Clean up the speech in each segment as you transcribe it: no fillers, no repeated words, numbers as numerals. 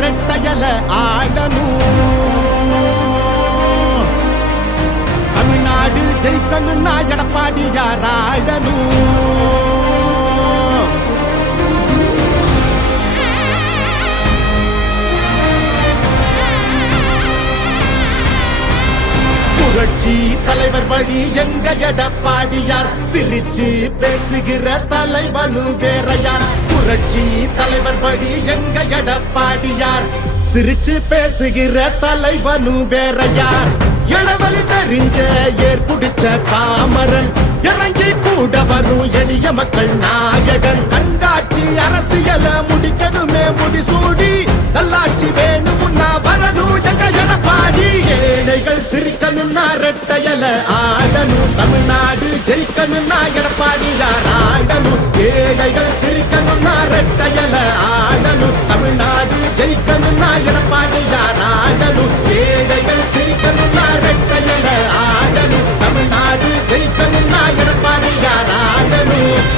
ரெட்டையல ஆடணும். தமிழ்நாடு ஜெயிக்கணும்னா எடப்பாடியார் ஆடணும். புரட்சி தலைவர் வழி எங்க எடப்பாடியார், சிரிச்சு பேசுகிற தலைவனு வேறையார். புரட்சி தலைவர் வழி எங்க எடப்பாடியார், சிரிச்சு பேசுகிற தலைவனு வேறையார். இளவலி தெரிஞ்ச ஏற்புடிச்ச பாமரன், இறங்கி கூட வரும் எளிய மக்கள் நாயகன். கண்காட்சி அரசியல முடிக்கணுமே முடிசூடி, நல்லாட்சி வேணும்னா வரணும் எங்க எடப்பாடி. ஏழைகள் சிரிக்கணும்னா ரெட்டையல ஆடணும். தமிழ்நாடு ஜெயிக்கணும்னா எடப்பாடியார் ஆடணும். ஏழைகள் சிரிக்கணும்னா ரெட்டையல ஆடணும். தமிழ்நாடு ஜெயிக்கணும்னா எடப்பாடியார் ஆடணும். ஏழைகள் சிரிக்கணும்னா ரெட்டையல ஆடணும். தமிழ்நாடு ஜெயிக்கணும்னா எடப்பாடியார் ஆடணும்.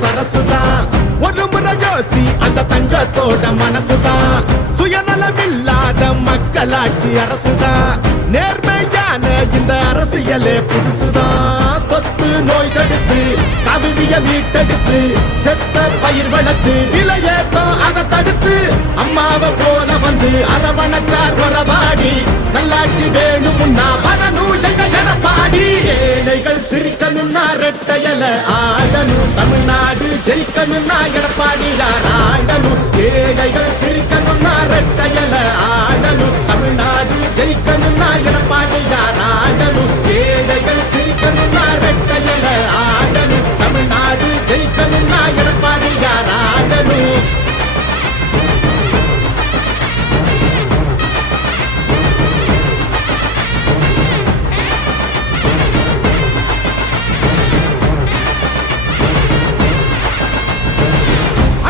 சரசுதான் ஒரு முறை யோசி, அந்த தங்கத்தோட மனசுதான். சுயநலமில்லாத மக்களாட்சி அரசுதான். நேர்மையான இந்த அரசியலே புதுசுதான். தொத்து நோய் தடுத்து, கவிதைய மீட்டெடுத்து, செத்த பயிர் வளர்த்து, விலையேத்தம் அதை தடுத்து, அம்மாவை போல வந்து அரவணைச்சார் வரவாடி. நல்லாட்சி வேணும்னா வரணும் எங்க எடப்பாடி. ஏழைகள் சிரிக்கணும்னா ரெட்டையல ஆடணும். தமிழ்நாடு ஜெயிக்கணும்னா எடப்பாடியார் ஆடணும். ஏழைகள் சிரிக்கணும்னா ரெட்டையல ஆடணும். தமிழ்நாடு ஜெயிக்கணும்னா எடப்பாடியார் ஆடணும். ஏழைகள் சிரிக்கணும்னா ரெட்டையல ஆடணும். தமிழ்நாடு ஜெயிக்கணும்னா எடப்பாடியார் ஆடணும்.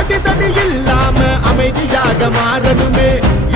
அடிதடி இல்லாம அமைதியாக மாறணுமே.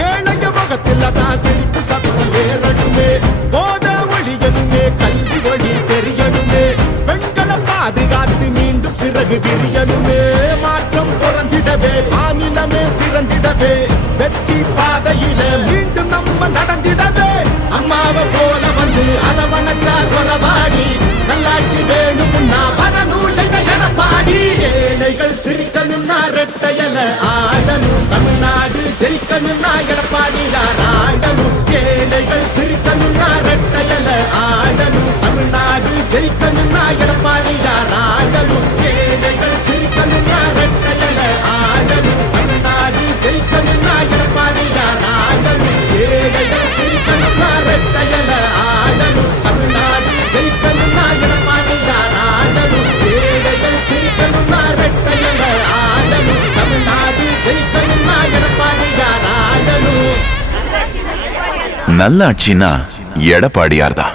ஏழைய முகத்தில் தான் சிரிப்பு சத்தம் ஏறணுமே. போத ஒழியணுமே, கல்வி ஒளி தெரியணுமே. பெண்களை பாதுகாத்து மீண்டும் சிறகு விரியணுமே. மாற்றம் பிறந்திடவே, மாநிலமே சிறந்திடவே, வெற்றி பாதையில மீண்டும் நம்ம நடந்திடவே. அம்மாவை போல வந்து அரவணைச்சார் வரவாடி. நல்லாட்சி வேணும்னா வரணும் எங்க எடப்பாடி. ஏழைகள் சிரிக்கணும்னா ரெட்டையல ஆடணும். தமிழ்நாடு ஜெயிக்கணும்னா எடப்பாடியார் ஆடணும். ஏழைகள் சிரிக்கணும்னா ரெட்டையல ஆடணும். தமிழ்நாடு ஜெயிக்கணும்னா எடப்பாடியார் ஆடணும். ஏழைகள் சிரிக்கணும்னா ரெட்டையல ஆடணும். தமிழ்நாடு ஜெயிக்கணும்னா எடப்பாடியார் ஆடணும். ஏழைகள் சிரிக்கணும்னா ரெட்டையல ஆடணும். தமிழ்நாடு ஜெயிக்கணும்னா எடப்பாடியார் ஆடணும். ஏழைகள் சிரிக்கணும்னா ரெட்டையல ஆடணும். தமிழ்நாடு ஜெயிக்கணும்னா எடப்பாடியார் ஆடணும். நல்லாட்சினா எடப்பாடியார் தான்.